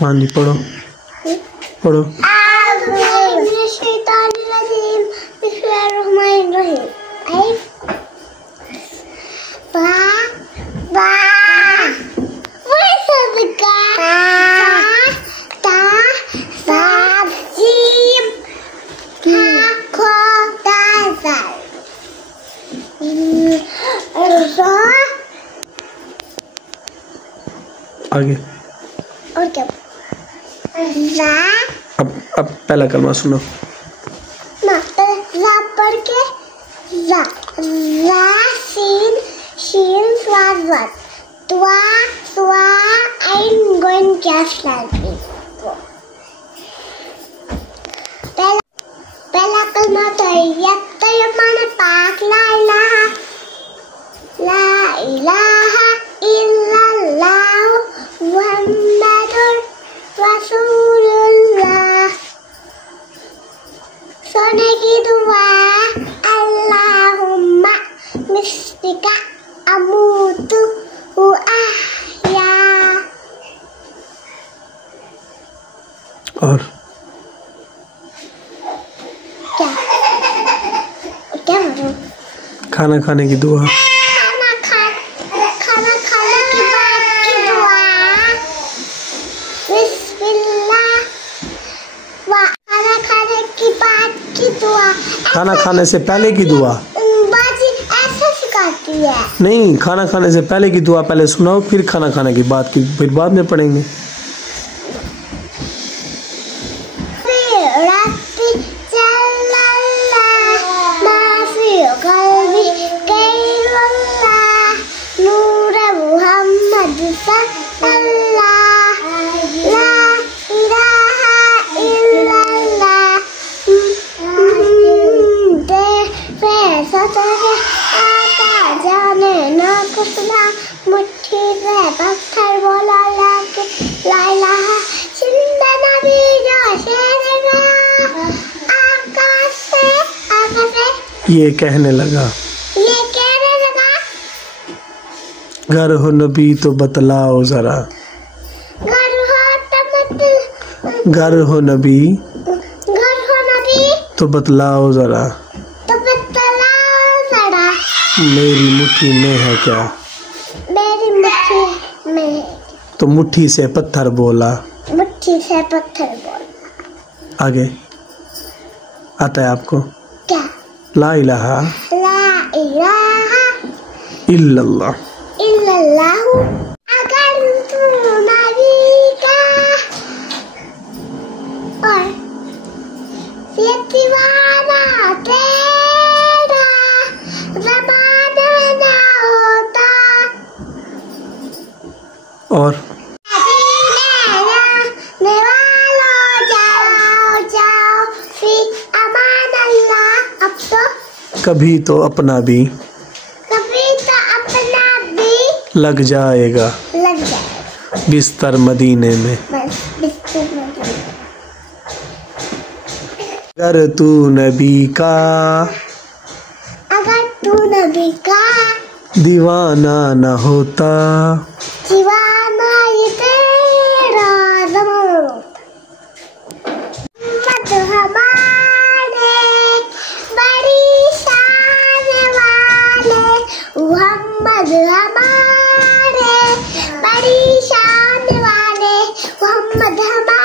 हाँ जी पढ़ो पढ़ो। आगे और क्या? अब पहला कलमा सुनो। रा पढ़ के रा शीन स्वाद त्वा स्वा आइन गोइन कैश लाइब्रेरी। पहला कलमा तो ये माने पाक ला इलाहा इल्लल्लाह मुहम्मदुर रसूलुल्लाह। सोने की दुआ अल्लाहुम्मा मिस्तिका अमूतु व अहया। और क्या बोलूं? खाना खाने की दुआ। खाना खाने के बाद की दुआ बिस्मिल्लाह। खाना खाने के बाद की दुआ। खाना खाने से पहले की दुआ बाजी ऐसा सिखाती है। नहीं, खाना खाने से पहले की दुआ पहले सुनाओ, फिर खाना खाने की बात की फिर बाद में पढ़ेंगे। मुट्ठी से पत्थर बोला लाके ला इलाहा जिंदा नबी जो शेर गया आकाश से ये कहने लगा घर हो नबी तो बतलाओ जरा। घर हो नबी तो बतलाओ जरा। मेरी मुट्ठी में है क्या? मेरी मुट्ठी में। तो मुट्ठी से पत्थर बोला। मुट्ठी से पत्थर बोला। आगे आता है आपको? क्या? ला इलाहा इल्लल्लाह। अगर तुम नबी का और ये दीवाना तेरा ज़माना ना होता। और जाओ फिर अमान अल्लाह। अब तो कभी तो अपना भी लग जाएगा बिस्तर मदीने में। अगर तू नबी का दीवाना न होता। दीवाना ये तेरा ज़माना मत हमारे बड़ी शान वाले मोहम्मद हमारे बड़ी शान वाले मोहम्मद हमारे